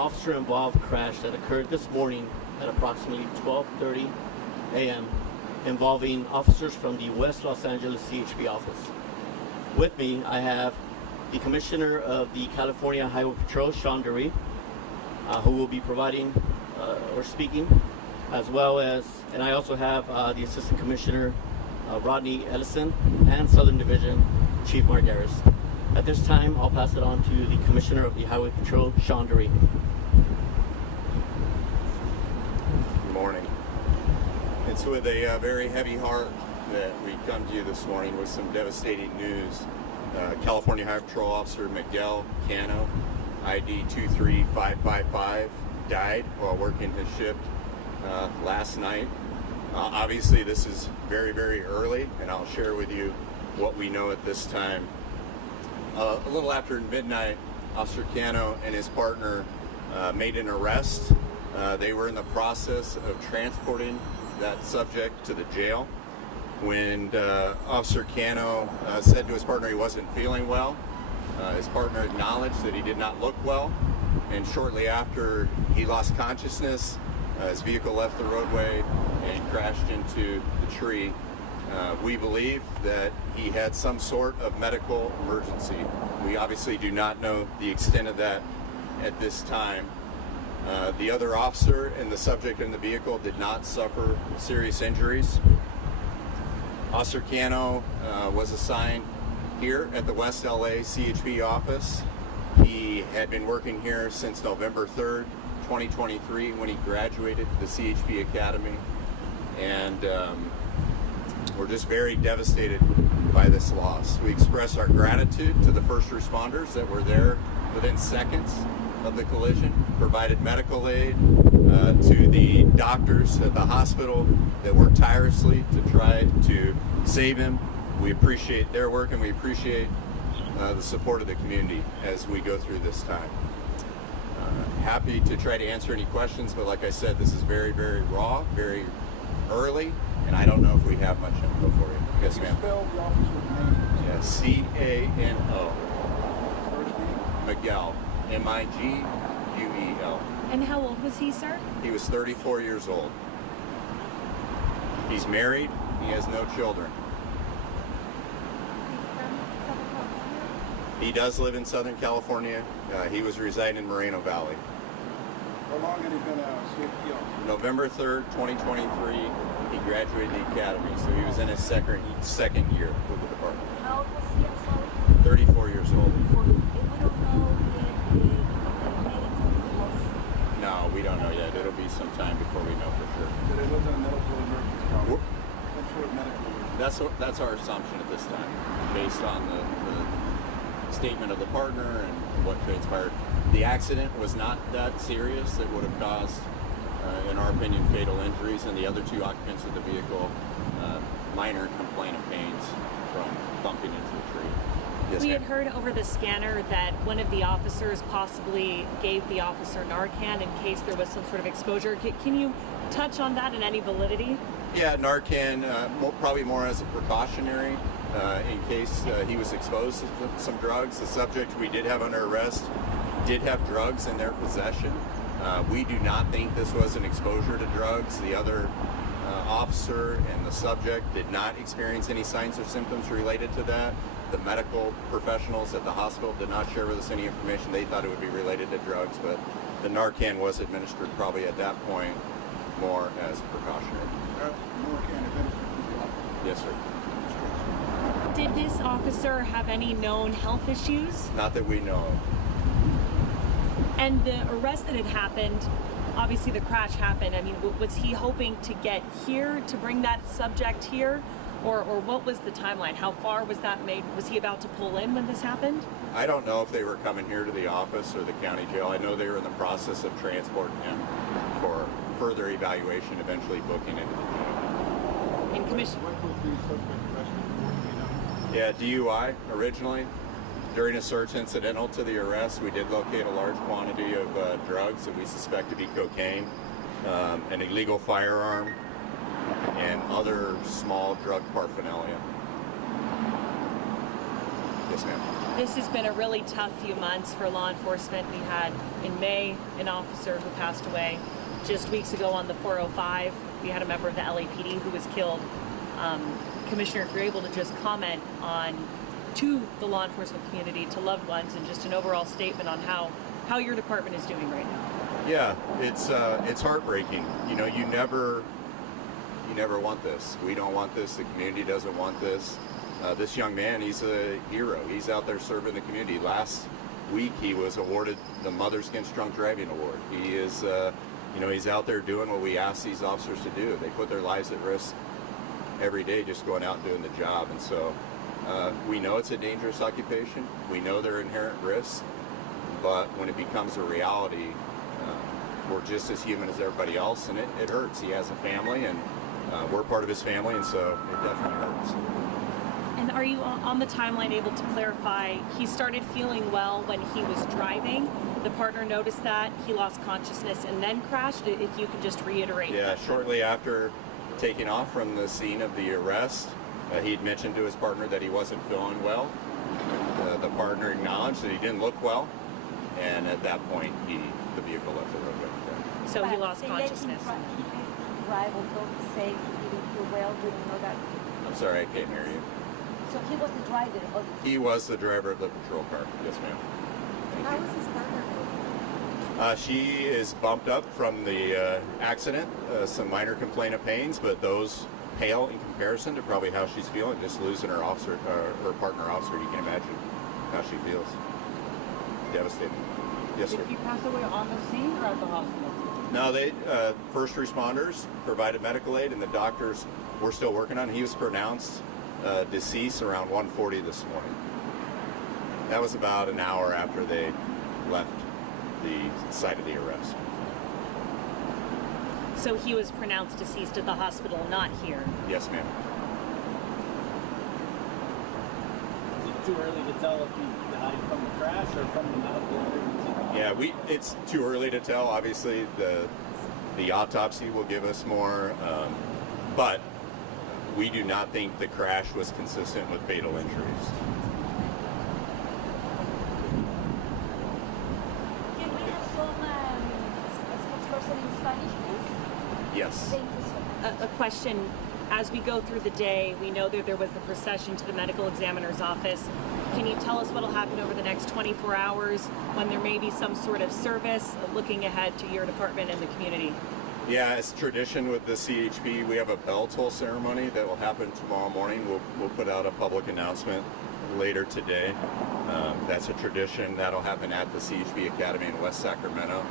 officer-involved crash that occurred this morning at approximately 12:30 a.m. involving officers from the West Los Angeles CHP office. With me, I have the Commissioner of the California Highway Patrol, Sean Dury, who will be providing or speaking, as well as, and I also have the Assistant Commissioner, Rodney Ellison, and Southern Division Chief Mark Harris. At this time, I'll pass it on to the Commissioner of the Highway Patrol, Sean Dury. Good morning. It's with a very heavy heart that we come to you this morning with some devastating news. California Highway Patrol Officer Miguel Cano, ID 23555, died while working his shift last night. Obviously, this is very, very early, and I'll share with you what we know at this time. A little after midnight, Officer Cano and his partner made an arrest. They were in the process of transporting that subject to the jail when Officer Cano said to his partner he wasn't feeling well. His partner acknowledged that he did not look well, and shortly after he lost consciousness, his vehicle left the roadway and crashed into the tree. We believe that he had some sort of medical emergency. We obviously do not know the extent of that at this time. The other officer and the subject in the vehicle did not suffer serious injuries. Officer Cano was assigned here at the West LA CHP office. He had been working here since November 3rd, 2023, when he graduated the CHP Academy. And we're just very devastated by this loss. We express our gratitude to the first responders that were there within seconds of the collision, provided medical aid to the doctors at the hospital that worked tirelessly to try to save him. We appreciate their work, and we appreciate the support of the community as we go through this time. Happy to try to answer any questions, but like I said, this is very, very raw, very early, and I don't know if we have much info for you. Yes, ma'am. Spell the officer's name. Yeah, C-A-N-O. First name. Miguel, M-I-G-U-E-L. And how old was he, sir? He was 34 years old. He's married. He has no children. He does live in Southern California. He was residing in Moreno Valley. How long had he been a CHP officer? November 3rd, 2023, he graduated the academy, so he was in his second year with the department. How old was he? I'm sorry. 34 years old. We don't know if the medical was. No, we don't know yet. It'll be some time before we know for sure. But it wasn't a medical emergency. Whoop. Some sort of medical emergency. That's our assumption at this time, based on the statement of the partner and what transpired. The accident was not that serious. It would have caused, in our opinion, fatal injuries, and the other two occupants of the vehicle, minor complaint of pains from bumping into the tree. Yes, We ma'am. had heard over the scanner that one of the officers possibly gave the officer Narcan in case there was some sort of exposure. Can you touch on that and any validity? Yeah, Narcan, probably more as a precautionary in case he was exposed to some drugs. The subject we did have under arrest did have drugs in their possession. We do not think this was an exposure to drugs. The other officer and the subject did not experience any signs or symptoms related to that. The medical professionals at the hospital did not share with us any information. They thought it would be related to drugs, but the Narcan was administered probably at that point more as precautionary. Narcan administered to the officer. Yes, sir. Did this officer have any known health issues? Not that we know of. And the arrest that had happened, obviously the crash happened. I mean, was he hoping to get here to bring that subject here? Or what was the timeline? How far was that made? Was he about to pull in when this happened? I don't know if they were coming here to the office or the county jail. I know they were in the process of transporting him for further evaluation, eventually booking into the jail. In commission. What was the suspect arrested for? Do you know? Yeah, DUI originally. During a search incidental to the arrest, we did locate a large quantity of drugs that we suspect to be cocaine, an illegal firearm, and other small drug paraphernalia. Yes, ma'am. This has been a really tough few months for law enforcement. We had in May an officer who passed away. Just weeks ago on the 405, we had a member of the LAPD who was killed. Commissioner, if you're able to just comment on to the law enforcement community, to loved ones, and just an overall statement on how your department is doing right now. Yeah, it's heartbreaking. You know, you never want this. We don't want this. The community doesn't want this. This young man, he's a hero. He's out there serving the community. Last week, he was awarded the Mothers Against Drunk Driving Award. He is, he's out there doing what we ask these officers to do. They put their lives at risk every day just going out and doing the job. And so we know it's a dangerous occupation. We know there are inherent risks. But when it becomes a reality, we're just as human as everybody else, and it hurts. He has a family, and we're part of his family, and so it definitely hurts. And are you on the timeline able to clarify, he started feeling well when he was driving, the partner noticed that, he lost consciousness and then crashed? If you could just reiterate. Yeah, shortly after taking off from the scene of the arrest, he'd mentioned to his partner that he wasn't feeling well. The partner acknowledged that he didn't look well, and at that point, the vehicle left the roadway. So he lost consciousness. He didn't drive, although he said he didn't feel well, didn't know that. I'm sorry, I can't hear you. So he was the driver of the... He was the driver of the patrol car. Yes, ma'am. How was his partner? She is bumped up from the accident, some minor complaint of pains, but those pale in comparison to probably how she's feeling, just losing her officer, her partner officer. You can imagine how she feels. Devastating. Yes, sir. Did he pass away on the scene or at the hospital? No, they first responders provided medical aid, and the doctors were still working on it. He was pronounced deceased around 1:40 this morning. That was about an hour after they left the site of the arrest. So he was pronounced deceased at the hospital, not here? Yes, ma'am. Is it too early to tell if he died from the crash or from the medical emergency? Yeah, it's too early to tell. Obviously, the autopsy will give us more, but we do not think the crash was consistent with fatal injuries. Can we have some spokesperson in Spanish, please? Yes. Thank you so much. A question, as we go through the day, we know that there was the procession to the medical examiner's office. Can you tell us what will happen over the next 24 hours when there may be some sort of service looking ahead to your department and the community? Yeah, it's tradition with the CHP. We have a bell toll ceremony that will happen tomorrow morning. We'll put out a public announcement later today. That's a tradition that'll happen at the CHP Academy in West Sacramento.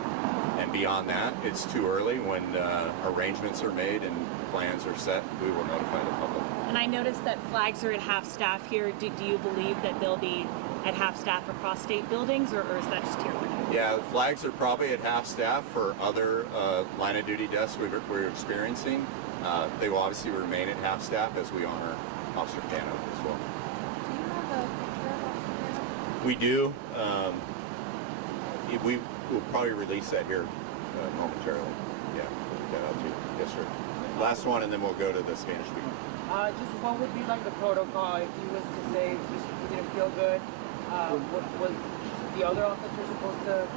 And beyond that, it's too early. When arrangements are made and plans are set, we will notify the public. And I noticed that flags are at half staff here. Do you believe that they'll be at half staff across state buildings, or is that just here? Yeah, the flags are probably at half staff for other line of duty deaths we're experiencing. They will obviously remain at half staff as we honor Officer Cano as well. Do you have a picture of Officer? We do. We will probably release that here momentarily. Yeah, we'll get that out to you. Yes, sir. Last one, and then we'll go to the Spanish speaking. Just what would be like the protocol if he was to say he didn't feel good? Was the other officer supposed to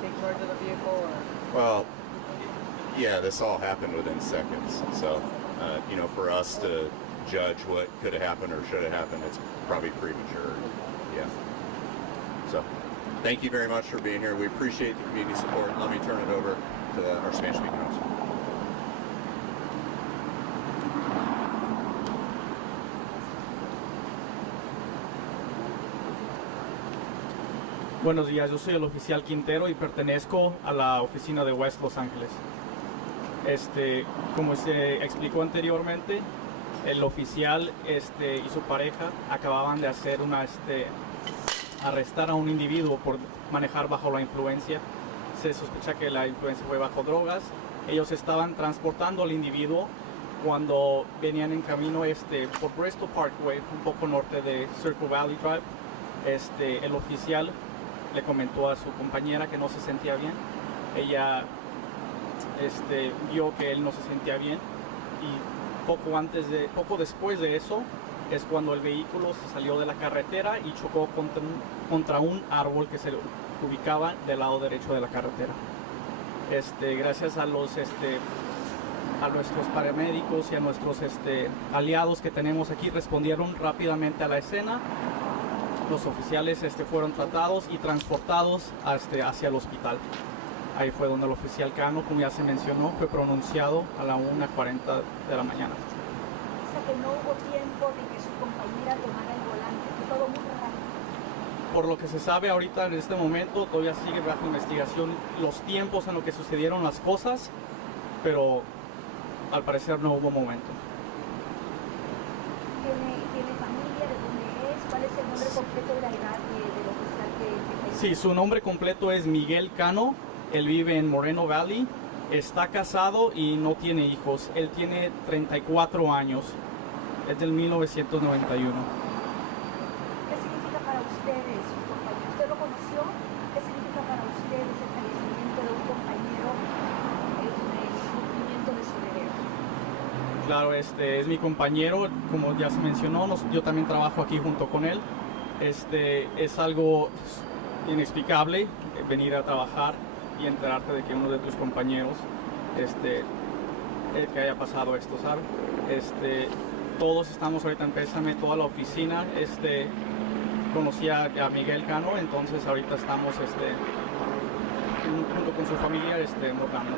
take charge of the vehicle? Or? Well, yeah, this all happened within seconds. So, for us to judge what could have happened or should have happened, it's probably premature. Yeah. So, thank you very much for being here. We appreciate the community support. Let me turn it over to our Spanish-speaking officer. Buenos días, yo soy el oficial Quintero y pertenezco a la oficina de West Los Ángeles. Como se explicó anteriormente, el oficial y su pareja acababan de hacer arrestar a un individuo por manejar bajo la influencia. Se sospecha que la influencia fue bajo drogas. Ellos estaban transportando al individuo cuando venían en camino por Bristol Parkway, un poco norte de Circle Valley Drive. El oficial le comentó a su compañera que no se sentía bien. Ella vio que él no se sentía bien y poco después de eso es cuando el vehículo se salió de la carretera y chocó contra un árbol que se ubicaba del lado derecho de la carretera. Gracias a nuestros paramédicos y a nuestros aliados que tenemos aquí, respondieron rápidamente a la escena. Los oficiales fueron tratados y transportados hacia el hospital. Ahí fue donde el oficial Cano, como ya se mencionó, fue pronunciado a la 1:40 de la mañana. O sea que no hubo tiempo de que su compañera tomara el volante, fue todo muy rápido. Por lo que se sabe ahorita en este momento, todavía sigue bajo investigación los tiempos en los que sucedieron las cosas, pero al parecer no hubo momento. ¿Tiene familia? ¿De dónde es? ¿Cuál es el nombre completo de la edad del oficial que Sí, su nombre completo es Miguel Cano. Él vive en Moreno Valley, está casado y no tiene hijos. Él tiene 34 años, es del 1991. ¿Qué significa para ustedes, sus compañeros? ¿Usted lo conoció? ¿Qué significa para ustedes el fallecimiento de un compañero, el cumplimiento de su deber? Claro, es mi compañero, como ya se mencionó, yo también trabajo aquí junto con él. Es algo inexplicable venir a trabajar y enterarte de que uno de tus compañeros, que haya pasado esto, ¿sabes? Todos estamos ahorita en pésame, toda la oficina, conocí a Miguel Cano, entonces ahorita estamos, junto con su familia, morgando.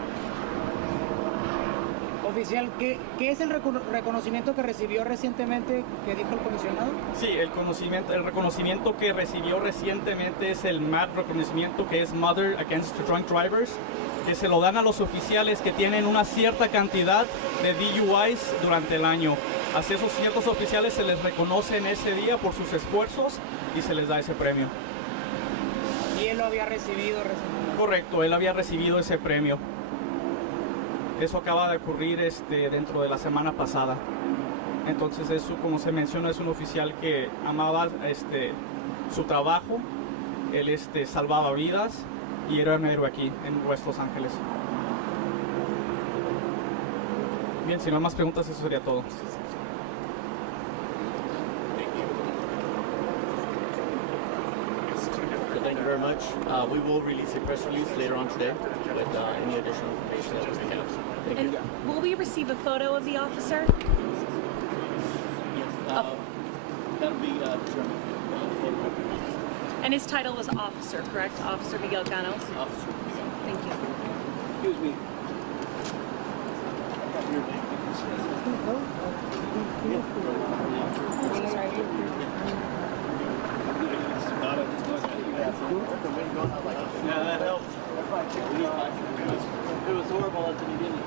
Oficial, ¿qué es el reconocimiento que recibió recientemente que dijo el comisionado? Sí, el reconocimiento que recibió recientemente es el MAD reconocimiento, que es Mother Against Drunk Drivers, que se lo dan a los oficiales que tienen una cierta cantidad de DUIs durante el año. A esos ciertos oficiales se les reconoce en ese día por sus esfuerzos y se les da ese premio. ¿Y él lo había recibido recientemente? Correcto, él había recibido ese premio. Eso acaba de ocurrir dentro de la semana pasada. Entonces, como se menciona, es un oficial que amaba su trabajo. Él salvaba vidas y era un héroe aquí en West Los Ángeles. Bien, si no hay más preguntas, eso sería todo. So thank you very much. We will release a press release later on today with any additional information that we have. Thank And you. will we receive a photo of the officer? Yes, that'll be determined. And his title was officer, correct? Officer Miguel Cano? Officer. Thank you. Excuse me. Yeah, that helps. It was horrible at the beginning.